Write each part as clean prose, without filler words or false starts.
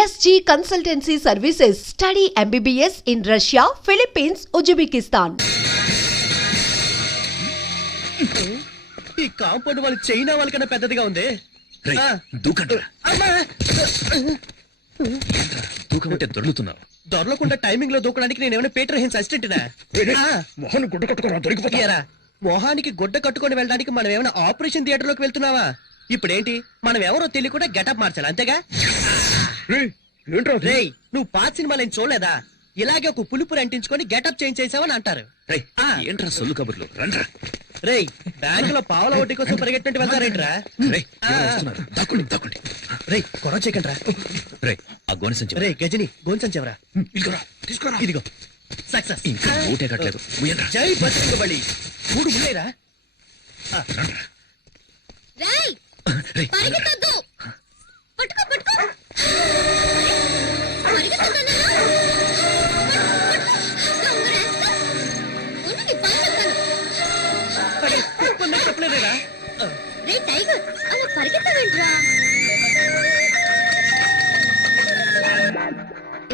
SG Consultancy Services. Study MBBS in Russia, Philippines, Uzbekistan. ఈ compound వాళ్ళు China వాళ్ళకన్నా పెద్దదిగా ఉంది. దూకమంటే దొరుకుతున్నావు. దొరలకుండా టైమింగ్ లో దూకడానికి నేనేమైనా పీటర్ హెన్స్ అసిస్టెంట్నా? మొహన్ గుడ్డ కట్టుకున్నా దొరికిపోతారా? మొహానికి గుడ్డ కట్టుకొని వెళ్ళడానికి మనం ఏమైనా ఆపరేషన్ థియేటర్ లోకి వెళ్తున్నావా? ఇప్పుడేంటి మనం ఎవరో తెలియకుండా గెటప్ మార్చాలి అంతేగా? రేయ్ నువ్వు పాత సినిమాలు ఏం చూడలేదా? ఇలాగే ఒక పులుపురు అంటించుకొని గెటప్ చేంజ్ చేసావని అంటారు. ఏంట్రా సొల్లు కబుర్లు? రండ్రా. రేయ్ బ్యాంక్ లో పావుల వడ్డీ కోసం పరిగెట్టినట్టు వెళ్తారేంట్రా? దాక్కోండి. రేయ్ గొడవ చేయకండి రా. ఆ గోనె సంచి. రేయ్ గజని గోన్సన్ చెవరా తీసుకోరా. ఇదిగో సక్సెస్. ఇంకా ఊటే కట్టలేదు. జై బలి 3 ముళ్ళేరా. రేయ్ పరిగెత్తొద్దు. పట్టుకో పరిగెత్తొద్దన్నా. చెప్పలేదురా. రే టైగర్ అలా పరిగెత్తవేంట్రా?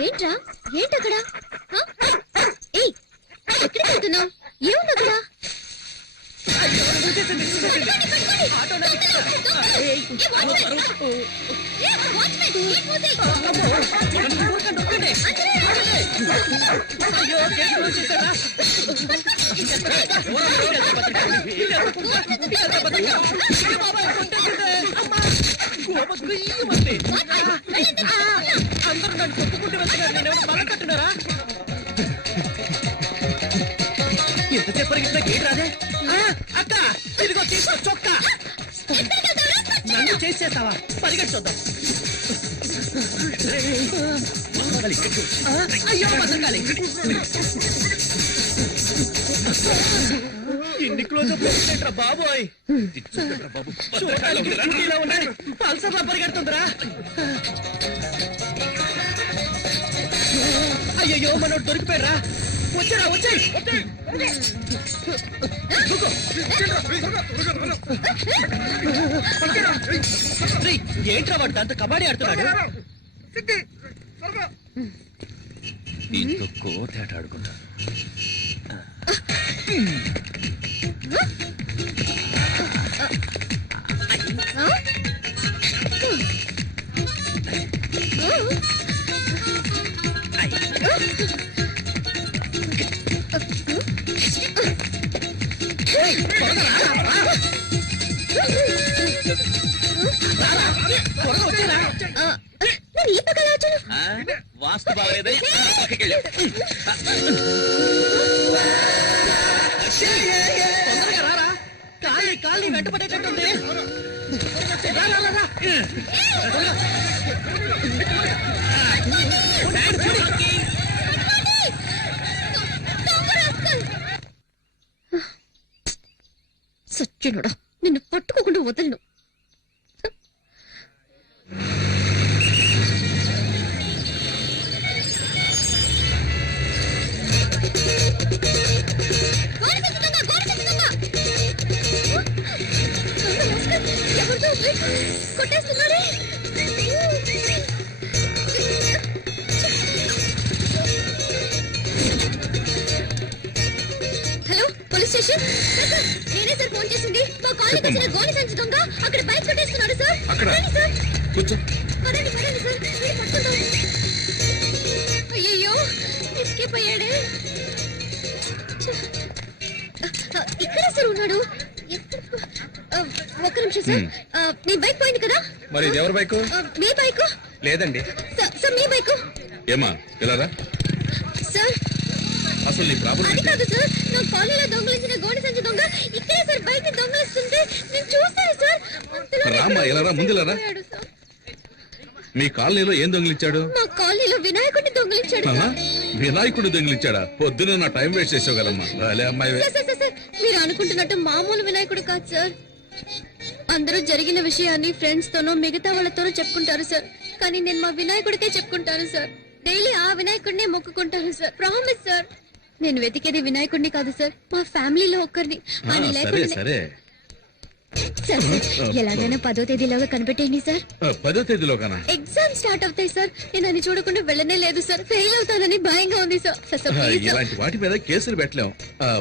ఏంట్రా ఏంటక్కడ? ఏయ్ ఎక్కడికి వెళ్తున్నావు? ఏముంది అక్కడ? అందరూ నన్ను చెప్పుకుంటూ వెళ్తున్నారు. నేనేమైనా బలం కట్టున్నారా? ఎంతసేపు పరిగెత్తినా గేట్ రాదే. అక్క ఇదిగో తీసుకో చొక్కా. నన్ను చేసేస్తావా? పరిగెట్టుద్దాం. అయ్యో బతకాలి. ఇన్ని క్లోజ్ అప్ బాబోయ్. చూడటానికి ఉన్నాయి. పల్సర్లా పరిగెడుతుందిరా. అయ్యో మనోడు దొరికిపోయారా? వచ్చారా వచ్చాయి. ఏంట్రా వాడు దాంతో కబడ్డీ ఆడుతున్నాడు? దీంతో కోతేట ఆడుకుంటా. వాస్తు బాగలేదని తొందరగా రారా. కాళ్ళని వెంటపడేటట్టుంది. సచ్చినోడా నిన్ను పట్టుకోకుండా వదలను. కొట్టేస్తున్నాడే. Hello police station. నేనే సార్ ఫోన్ చేసింది. మా కాలనీకి వచ్చిన గోనె సంచి దొంగ అక్కడ బైక్ కొట్టేస్తున్నాడు సార్. సార్ పదండి సార్. పట్టుకుంటాం. అయ్యో ఎస్కేప్ అయ్యాడే. ఇక్కడ సార్ ఉన్నాడు. ఒక్క నిమిషం సార్. మీ బైక్ పోయింది కదా? మరి ఇది ఎవరి బైక్? మీ బైక్ లేదండి సార్. మీ బైక్ ఏమా ఇలా సార్. అసలు నీ ప్రాబ్లం అది కాదు సార్. నా కాలనీలో దొంగలించిన గోనె సంచి దొంగ ఇక్కడే సార్ బైక్ దొంగలిస్తుంటే నేను చూస్తాను సార్. రామా ఇలా ముందులరా. మీ కాలనీలో ఏం దొంగిలించాడు? మా కాలనీలో వినాయకుడిని దొంగలించాడు. వినాయకుడిని దొంగిలించాడా? పొద్దున నా టైం వేస్ట్ చేసేవాళ్ళమ్మా. అమ్మాయి మీరు అనుకుంటున్నట్టు మామూలు వినాయకుడు కాదు సార్. అందరూ జరిగిన విషయాన్ని ఫ్రెండ్స్ తోనో మిగతా వాళ్ళతోనో చెప్పుకుంటారు సార్. కానీ నేను మా వినాయకుడికే చెప్పుకుంటాను సార్. డైలీ ఆ వినాయకుడినే మొక్కుకుంటాను సార్. Promise sir. నేను వెతికేది వినాయకుడిని కాదు సార్, మా ఫ్యామిలీలో ఒక్కరిని. సరే సరే సార్ ఎలాగైనా 10వ తేదీలోగా కనిపెట్టేయండి సార్. 10వ తేదీలో కన్నా ఎగ్జామ్ స్టార్ట్ అవుతాయి సార్. నేను అది చూడకుండా వెళ్ళనే లేదు సార్. ఫెయిల్ అవుతానని భయంగా ఉంది sir. Sir sir, please sir. ఇలాంటి వాటి మీద కేసులు పెట్టలేం.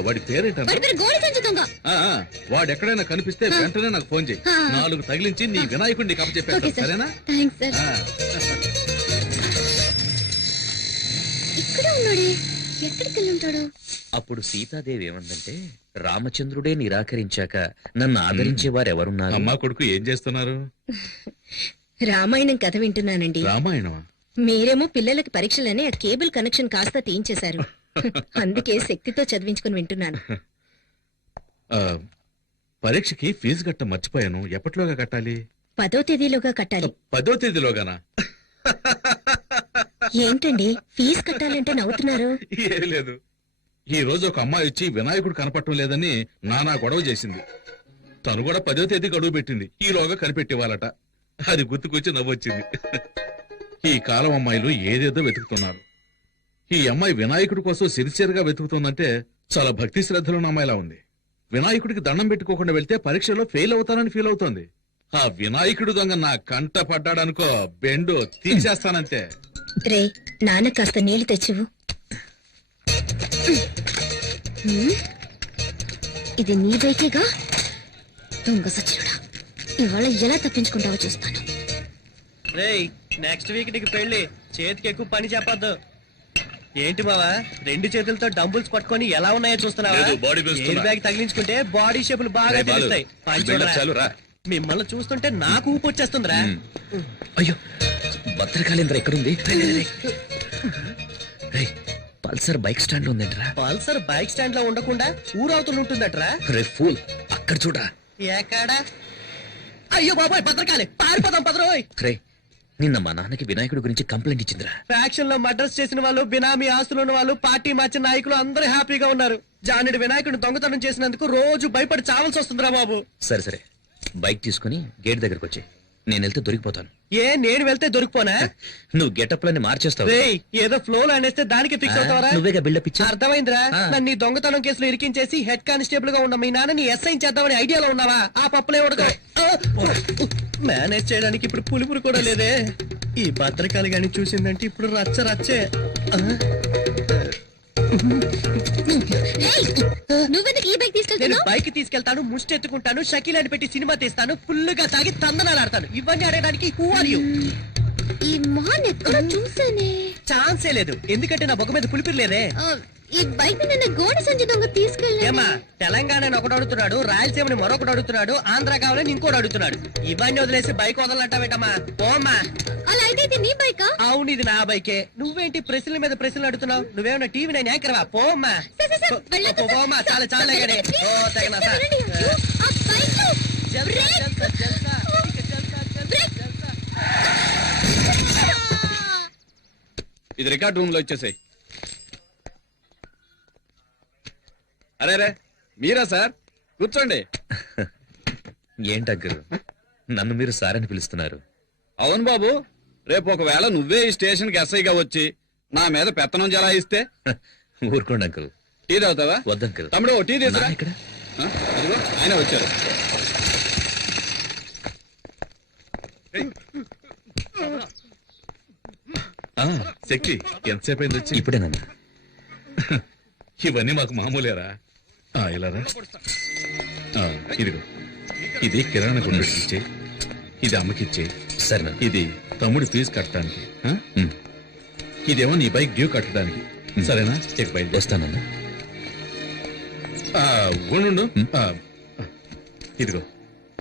వాడి పేరేంటన్నా? వాడి పేరు గోడి సంచి దొంగ. వాడు ఎక్కడైనా కనిపిస్తే వెంటనే నాకు ఫోన్ చేయి. 4 తగిలించి నీ వినాయకుడిని ఓకే కప్పచెప్పేస్తాను, సార్. సరేనా? Thanks sir. ఆ. ఇక్కడే ఉన్నాడే. ఎక్కడికి వెళ్ళి ఉంటాడు? అప్పుడు సీతాదేవి ఏమందంటే, రామచంద్రుడే నిరాకరించాక నన్ను ఆదరించే వారెవరున్నారు? అమ్మా కొడుకు ఏం చేస్తున్నారు? రామాయణం కథ వింటున్నానండి. రామాయణమా? మీరేమో పిల్లలకి పరీక్షలని ఆ కేబుల్ కనెక్షన్ కాస్త తీయించేశారు. అందుకే శక్తితో చదివించుకుని వింటున్నాను. ఆ, పరీక్షకి ఫీజు కట్ట మర్చిపోయాను. ఎప్పటిలోగా కట్టాలి? 10వ తేదీలోగా కట్టాలి. 10వ తేదీలోగానా? ఏంటండి ఫీజు కట్టాలంటే నవ్వుతున్నారు? ఏం లేదు, ఈ రోజు ఒక అమ్మాయి వచ్చి వినాయకుడు కనపడటం లేదని నానా గొడవ చేసింది. తను కూడా 10వ తేదీ గడువు పెట్టింది. ఈలోగా కనిపెట్టివ్వాలట. అది గుర్తుకొచ్చి నవ్వొచ్చింది. ఈ కాలం అమ్మాయిలు ఏదేదో వెతుకుతున్నారు. ఈ అమ్మాయి వినాయకుడి కోసం సిరిసియర్గా వెతుకుతుందంటే చాలా భక్తి శ్రద్ధలున్న అమ్మాయిలా ఉంది. వినాయకుడికి దండం పెట్టుకోకుండా వెళ్తే పరీక్షలో ఫెయిల్ అవుతానని ఫీల్ అవుతోంది. ఆ వినాయకుడు దొంగ నా కంట పడ్డాడనుకో, బెండు తీసేస్తానంతే. రే నాన్న కాస్త నీళ్లు తెచ్చివు. ఇది నీ బైకేగా? దొంగ సచ్చినుడా, ఇవాళ ఎలా తప్పించుకుంటావో చూస్తాను. రేయ్, నెక్స్ట్ వీక్ నీకు పెళ్లి. చేతికి ఎక్కువ పని చెప్పొద్దు. ఏంటి బావా, 2 చేతులతో డంబుల్స్ పట్టుకొని ఎలా ఉన్నాయో చూస్తున్నావా? లేదు, body పెంచుతున్నా. ఎయిర్ బ్యాగ్ తగిలించుకుంటే బాడీ షేపులు బాగా రేయ్ బాలు, తెలుస్తాయి. పని build-up చూడరా. చాలు రా. మిమ్మల్ని చూస్తుంటే నాకు ఊపు వచ్చేస్తుందిరా. అయ్యో, భద్రకాళేంద్ర ఎక్కడుంది? రేయ్, పల్సర్ బైక్ స్టాండ్ లో ఉందేంట్రా? పల్సర్ బైక్ స్టాండ్ లో ఉండకుండా ఊరవుతులు ఉంటుందట్రా. రే ఫూల్, అక్కడ చూడరా. ఎక్కడా? అయ్యో బాబాయ్, భద్రకాలి, పారిపోదాం పదరోయ్. రే, నిన్న మా నాన్నకి వినాయకుడి గురించి కంప్లైంట్ ఇచ్చిందిరా. ఫ్యాక్షన్ లో మర్డర్స్ చేసిన వాళ్ళు, బినామీ ఆస్తులు ఉన్న వాళ్ళు, పార్టీ మార్చిన నాయకులు అందరూ హ్యాపీగా ఉన్నారు. జానుడి వినాయకుడిని దొంగతనం చేసినందుకు రోజు భయపడి చావాల్సి వస్తుందిరా బాబు. సరే సరే, బైక్ తీసుకుని గేట్ దగ్గరకు వచ్చి, నేను వెళ్తే దొరికిపోతాను. నేను వెళ్తే దొరికిపోనా? నువ్వు గెటప్లని మార్చేస్తావు. రేయ్, ఏదో ఫ్లో లో అనేస్తే దానికి ఫిక్స్ అవుతావరా? నువ్వేగా బిల్డప్ ఇచ్చా. అర్థమైందిరా. ఆ. నన్ను ఈ దొంగతనం కేసులో ఇరికించేసి హెడ్ కానిస్టేబుల్ గా ఉన్న మీ నాన్నని ఎస్ఐ చేద్దామని ఐడియాలో ఉన్నావా? ఆ పప్పులే ఉడక మేనేజ్ చేయడానికి ఇప్పుడు పులుపురు కూడా లేదే. ఈ భద్రకాలి గాని చూసిందంటే ఇప్పుడు రచ్చ రచ్చే. నువ్వెందుకు ఈ బైక్ నేను తీసుకెళ్తున్నావు? బైక్ తీసుకెళ్తాను, ముష్టి ఎత్తుకుంటాను, షకీలాని పెట్టి సినిమా తీస్తాను, ఫుల్ గా తాగి తందనాలు ఆడతాను. ఇవన్నీ ఆడడానికి హూ ఆర్ యూ? ఈ మొహన్ ఎక్కడో చూసానే. ఛాన్సే లేదు, ఎందుకంటే నా బొగ్గ మీద పులిపిరి లేదే. ఈ బైక్ నిన్న గోడి సంచి దొంగ తీసుకెళ్ళి. ఏమా, తెలంగాణని ఒకడు అడుగుతున్నాడు, రాయలసీమని మరొకడు అడుగుతున్నాడు, ఆంధ్ర కావాలని ఇంకోటి అడుగుతున్నాడు. ఇవన్నీ వదిలేసి బైక్ వదలంటావేటమ్మా? పోమ్మా. అలా అయితే ఇది నీ బైకా? అవును, ఇది నా బైకే. నువ్వేంటి ప్రశ్నల మీద ప్రశ్నలు అడుగుతున్నావు? నువ్వేమన్నా టీవీ నేను యాంకర్వా? పోమ్మా. సార్, సార్, సార్, వెళ్ళొద్దు సార్. పోమ్మా, చాలా చాలా గానీ. ఓ తగిన సార్. అయ్యో, ఆ బైక్ జల్సా, బ్రేక్. జల్సా, జల్సా. ఇక జల్సా, జల్సా, జల్సా. ఇది రికార్డ్ రూమ్ లో ఇచ్చేసాయి. అరే రే, మీరా సార్? కూర్చోండి. ఏంటగ్గు, నన్ను మీరు సార్ అని పిలుస్తున్నారు? అవును బాబు, రేపు ఒకవేళ నువ్వే ఈ స్టేషన్ కి ఎస్ఐగా వచ్చి నా మీద పెత్తనం జలాయిస్తే ఊరుకోండి అంకుల్. టీ తాగుతావా? వద్దంకుల్. తమ్ముడు ఓ టీ తీసురా. నాన్న ఇక్కడ? అదిగో ఆయన వచ్చారు. శక్తి ఎంతసేపు అయింది వచ్చి? ఇప్పుడేనన్నా. ఇవన్నీ మాకు మామూలేరా. ఇలా రా. ఇదిగో, ఇది కిరాణా కొట్టుకి ఇచ్చే, ఇది అమ్మకిచ్చే, సరేనా? ఇది తమ్ముడి ఫీజు కట్టడానికి, ఇదేమో నీ బైక్ డ్యూ కట్టడానికి. సరేనా? చెక్ బయట వస్తానన్నా. ఉండు. ఇదిగో,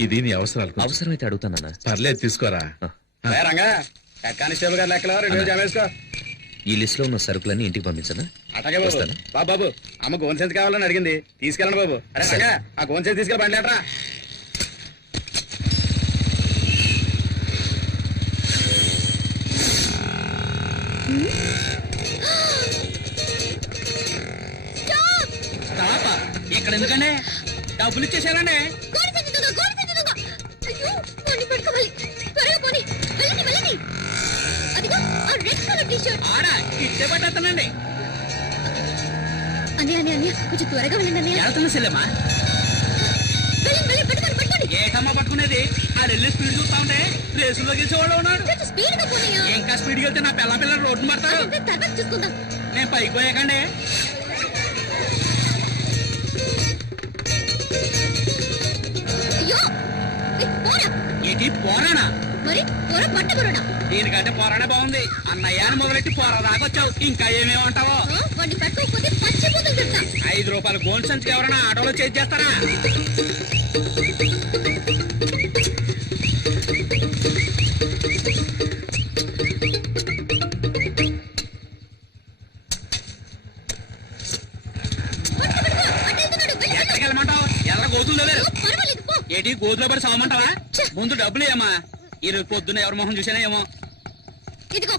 ఇది నీ అవసరాలకు. అవసరమైతే అడుగుతానన్నా. పర్లేదు, తీసుకోరా. రే రంగా, హెడ్ కానిస్టేబుల్ గారు లెక్కలో 2 జమ వేసుకో. ఈ లిస్ట్ లో ఉన్న సరుకులన్నీ ఇంటికి పంపించనా? అటగే బాబు. వస్తాను. బాబు, అమ్మ గోన్ సెన్స్ కావాలని అడిగింది, తీసుకెళ్ళండి బాబు. అరే రంగా, ఆ గోన్ సెన్స్ తీసుకెళ్ళి బండి లేటరా. ఇక్కడ ఎందుకంటే డబ్బులు ఇచ్చేసానండి. గోడి సంచి దొంగ, గోడి సంచి దొంగ. అయ్యో, వాడిని పట్టుకోవాలి. త్వరగా పోనీ. వెళ్ళండి, వెళ్ళండి. అదిగో ఆ రెడ్ కలర్ టీ షర్ట్. ఆడ ఇచ్చే పట్టేస్తానండి. అన్నయ్య కొంచెం త్వరగా వెళ్ళండి అన్నయ్య. వెళ్తున్నా సెల్లమ్మా. వెళ్ళండి, పట్టుకోండి. ఏటమ్మా పట్టుకునేది ఆ వెళ్ళి స్పీడ్ చూస్తా ఉంటే రేసులో గెలిచేవాడు ఉన్నాడు. కొంచెం స్పీడ్ గా పోనీయా. ఇంకా స్పీడ్ వెళ్తే నా పిల్ల రోడ్డు పడతాడు. అదంతా తర్వాత చూసుకుందాం. నేను పైకి పోయాకండి. అయ్యో పోరా. ఏంటి పోరానా? మరి పోరా పట్ట పోరాడా. దీనికంటే పోరాడే బాగుంది. అన్నయ్యాన్ని మొదలెట్టి పోరా దాకొచ్చావు. ఇంకా ఏమేమంటావో. వాడిని పట్టుకోకపోతే పచ్చిపోతుంది తింటా. 5 రూపాయలు గోల్డ్ సంచికి ఎవరైనా ఆటోలో చేసి చేస్తారా? ఎక్కడికి వెళ్ళమంటావు? ఎర్ర గోతులు లేవేరు. పర్వాలేదు పో. ఏంటి గోతులో పడి సావమంటావా? ముందు డబ్బులు ఏమా? ఈ రోజు పొద్దున్న ఎవరి మొహం చూసానా ఏమో. ఇదిగో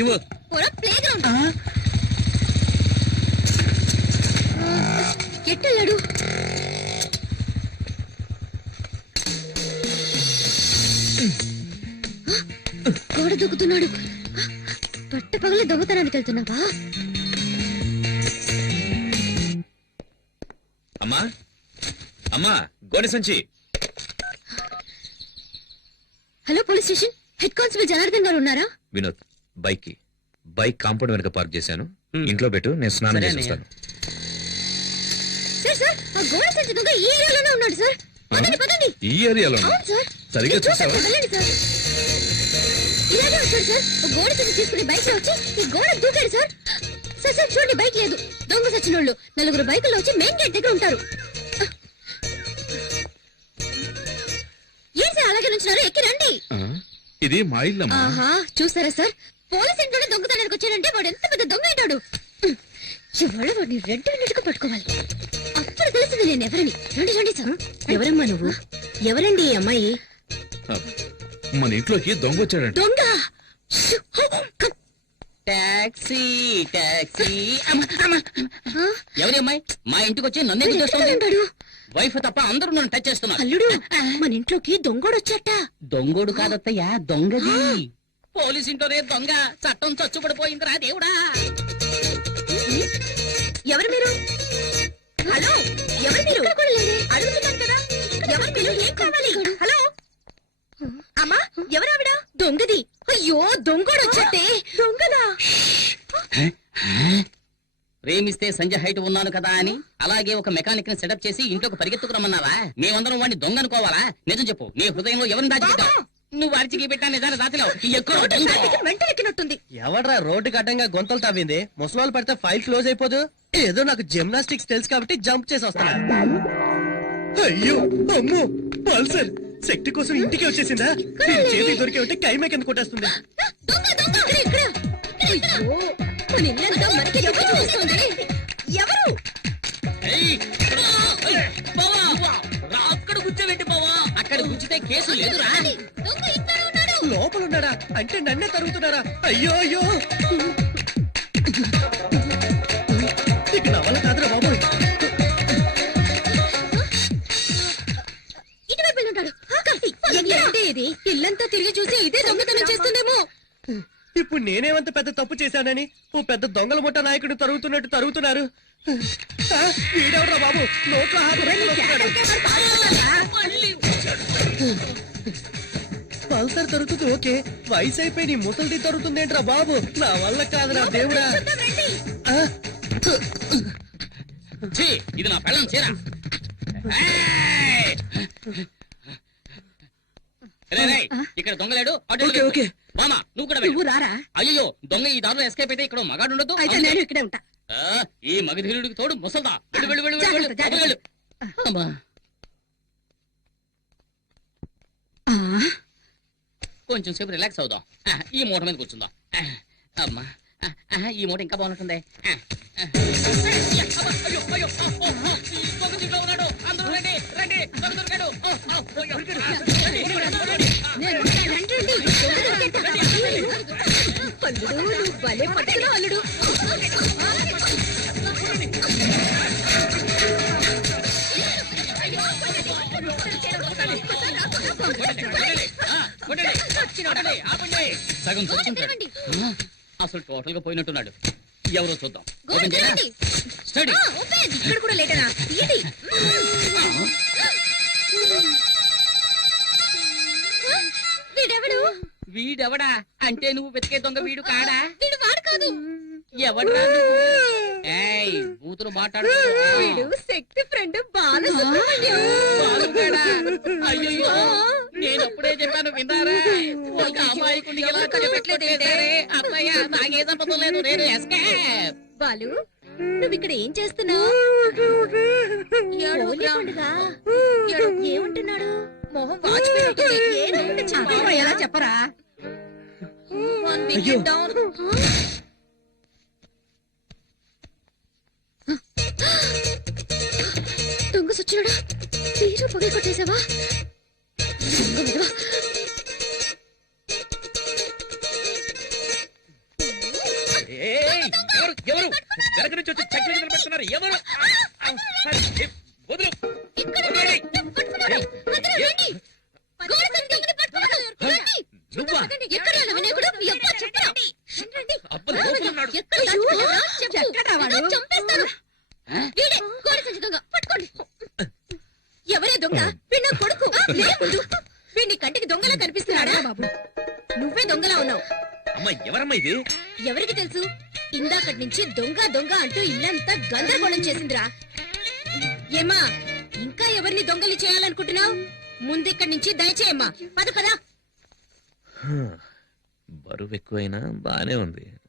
ఇవ్వు. పోరా ప్లే గ్రౌండ్. ఎట్టెళ్ళాడు? గోడ దూకుతున్నాడు. పట్ట పగల దొంగతనానికి వెళ్తున్నావా? అమ్మా అమ్మా గోనె సంచి. Hello police station. Head constable Janardhan గారు ఉన్నారా? వినోద్ బైక్ కాంపౌండ్ వెనక పార్క్ చేశాను. ఇంట్లో పెట్టు, నేను స్నానం చేసి వస్తాను. సార్ సార్ ఆ గోడ సంచి దొంగ ఈ ఏరియాలోనే ఉన్నాడు సార్. పదండి పదండి. ఈ ఏరియాలో అవును సార్. సరిగ్గా నేను చూశాను, చూసావా? వెళ్ళండి సార్. ఇలాగే వచ్చాడు సార్. ఓ గోడ సంచి తీసుకుని బైక్ లో వచ్చి ఈ గోడ దూకాడు సార్. సార్ సార్ చూడండి, బైక్ లేదు. దొంగ సచ్చినోళ్ళు 4 బైకుల్లో వచ్చి మెయిన్ గేట్ దగ్గర ఉంటారు. ఏం సార్ అలాగే నుంచున్నారు? ఎక్కి రండి. ఇది మా ఇల్లమ్మా. ఆహా చూసారా సార్, పోలీస్ ఇంట్లో దొంగతనానికి వచ్చాడంటే వాడు ఎంత పెద్ద దొంగ అయినాడు. ఇవాళ వాడిని రెడ్ హ్యాండెడ్గా పట్టుకోవాలి. అప్పుడు తెలిసింది నేను ఎవరని. రండి రండి సార్. ఎవరమ్మా నువ్వు? ఎవరండి ఈ అమ్మాయి? మన ఇంట్లోకి దొంగ వచ్చాడంట. దొంగ. Taxi taxi. ఎవరి అమ్మాయి మా ఇంటికి వచ్చి నన్ను వాడు ఎందుకు ఎక్కడ చేస్తుంది? ఉంటాడు? వైఫ్ తప్ప అందరూ నన్ను టచ్ చేస్తున్నారు. అల్లుడు, మన ఇంట్లోకి దొంగోడొచ్చట. దొంగోడు కాదత్తయ్యా, దొంగది. పోలీస్ ఇంట్లోనే దొంగ. చట్టం చచ్చుపడిపోయిందిరా దేవుడా. ఎవరు మీరు? హలో, ఎవరు మీరు? ఇక్కడ కూడా లేదే. అడుగుతున్నాను కదా, ఎవరు మీరు? ఏం కావాలి? హలో అమ్మా, ఎవరావిడ? దొంగది. అయ్యో దొంగోడొచ్చటే. దొంగదా? ప్రేమిస్తే సంజయ్ హైట్ ఉన్నాను కదా అని అలాగే ఒక మెకానిక్ ని సెటప్ చేసి ఇంట్లోకి పరిగెత్తుకురమ్మన్నావా? మేమందరం వాడిని దొంగ అనుకోవాలా? నిజం చెప్పు, నీ హృదయంలో ఎవరిని దాచిపెట్టావు? నువ్వు అరిచికి పెట్టా నిజాన్ని దాచలేవు. మెంటలెక్కినట్టుంది. ఎవడ్రా రోడ్డుకి అడ్డంగా గొంతలు తవ్వింది? ముసలోళ్ళు పడితే ఫైల్ క్లోజ్ అయిపోదు. ఏదో నాకు జిమ్నాస్టిక్స్ తెలుసు కాబట్టి జంప్ చేసి వస్తున్నా. అయ్యో అమ్మో, పల్సర్ శక్తి కోసం ఇంటికి వచ్చేసిందా? దీని చేతికి దొరికి ఉంటే కైమే కింద కొట్టేస్తుంది. దొంగ దొంగ ఇక్కడ ఇక్కడ. అయ్యో, మన ఇల్లంతా మనకి ఎవరు చూస్తుంది? ఎవరు? అక్కడ కూర్చోబెట్టి పోవా. అక్కడ కూర్చుంటే కేసు లేదురా. దొంగ ఇక్కడ ఉన్నాడు. లోపల ఉన్నాడా? అంటే నన్నే తరుగుతున్నారా? అయ్యో అయ్యో, ఇక నా వల్ల కాదురా బాబు. ఇటువైపు వెళ్ళి ఉంటాడు. ఏంటి ఇది? ఇల్లంతా తిరిగి చూసి ఇదే దొంగతనం చేస్తుందేమో. ఇప్పుడు నేనేమంత పెద్ద తప్పు చేశానని ఓ పెద్ద దొంగల ముఠ నాయకుడు తరుగుతున్నట్టు తరుగుతున్నారు. ఆ, వీడెవడ్రా బాబు నోట్లో హాత పెట్టుకుని వస్తున్నాడు. పల్సర్ తరుగుతుంది ఓకే, వయసు అయిపోయి నీ ముసలిది తరుగుతుందేంట్రా బాబు? నా వల్ల కాదురా దేవుడా. ఆ, ఛీ, ఇది నా పెళ్ళం చీర. ఇక్కడ దొంగలేడు. Okay, okay. మామా నువ్వు కూడా నువ్వు రారా? అయ్యో దొంగ ఈ దారిలో ఎస్కేప్ అయితే ఇక్కడ మగాడు ఉండదు. అయితే నేను ఇక్కడే ఉంటా. ఈ మగధీరుడికి తోడు ముసల్దా. వెళ్ళు వెళ్ళు వెళ్ళు వెళ్ళు, వెళ్ళు. జాగ్రత్త, వెళ్ళు. అమ్మా. ఆ, కొంచెం సేపు రిలాక్స్ అవుదాం. ఈ మూట మీద కూర్చుందాం. అమ్మా ఈ మూట ఇంకా బాగుంటుంది. అయ్యో, అయ్యో, ఓ, ఓ, ఈ దొంగ దీంట్లో ఉన్నాడు. అందరూ రండి, రండి, దొంగ దొరికాడు. ఓ, ఓ, ఓ, రండి, రండి. నేను ఉంటా, రండి, రండి. దొంగ దొరికేట. అల్లుడు, నువ్వు భలే పట్టుకున్నావు అల్లుడు. కొట్టండి, ఆపండి. సగం చచ్చుంటాడు. అసలు టోటల్ గా పోయినట్టున్నాడు. ఎవరో చూద్దాం. ఓపెన్ చేయరా? స్టడీ. ఇక్కడ కూడా లేటనా? ఏంటి? వీడెవడా అంటే నువ్వు వెతికే దొంగ వీడు కాడా? వీడు వాడు కాదు. ఎవడ్రా నువ్వు? ఏయ్ బూతులు మాట్లాడు. వీడు శక్తి ఫ్రెండ్ బాలసుబ్రహ్మణ్యం. బాలుగాడా? అయ్యయ్యో, నేను అప్పుడే చెప్పాను విన్నారా? ఒక అమాయకుడిని ఎలా కనిపెట్టలేదేంటే? అత్తయ్య నాకే సంబంధం లేదు, నేను ఎస్కేప్. బాలు నువ్వు ఇక్కడ ఏం చేస్తున్నావు? ఏమంటున్నాడు? మొహం వాచిపోయినట్టుంది. ఏదైనా చెప్పు. ఎలా చెప్పరా? One wicket down. దొంగ సచ్చినోడా, తీరు పగలు కొట్టేశావా? దొంగ విధవ. ఏయ్, ఎవరు వెనక నుంచి వచ్చి చక్కెర గింజలు పెడుతున్నారు? ఎవరు? వదులు. వదిలేయ్. ఏయ్, గోడ సంచి దొంగని పట్టుకోవాలి. రండి. నువ్వా? ఎక్కడ ఉన్న వినాయకుడు? ఎవ్వరు చెప్పరా? రండి. అబ్బా, లోపల ఉన్నాడు. ఎక్కడ దాచుకున్నారా? చెప్పు. నిన్ను చంపేస్తాను. వీడే గోడ సంచి దొంగ. పట్టుకోండి. ఎవరే దొంగ? వీడు నా కొడుకు. లేకుండు. వీడిని కంటికి దొంగలా కనిపిస్తున్నాడా? బాబు నువ్వే దొంగలా ఉన్నావు. అమ్మ, ఎవరమ్మా ఇది? ఎవరికి తెలుసు? ఇందాకటి నుంచి దొంగ దొంగ అంటూ ఇల్లంతా గందరగోళం చేసిందిరా. ఏమా ఇంకా ఎవరిని దొంగలి చేయాలనుకుంటున్నావు? ముందిక్కడి నుంచి దయచేయమ్మా. పద పద. బరువు ఎక్కువైనా బానే ఉంది.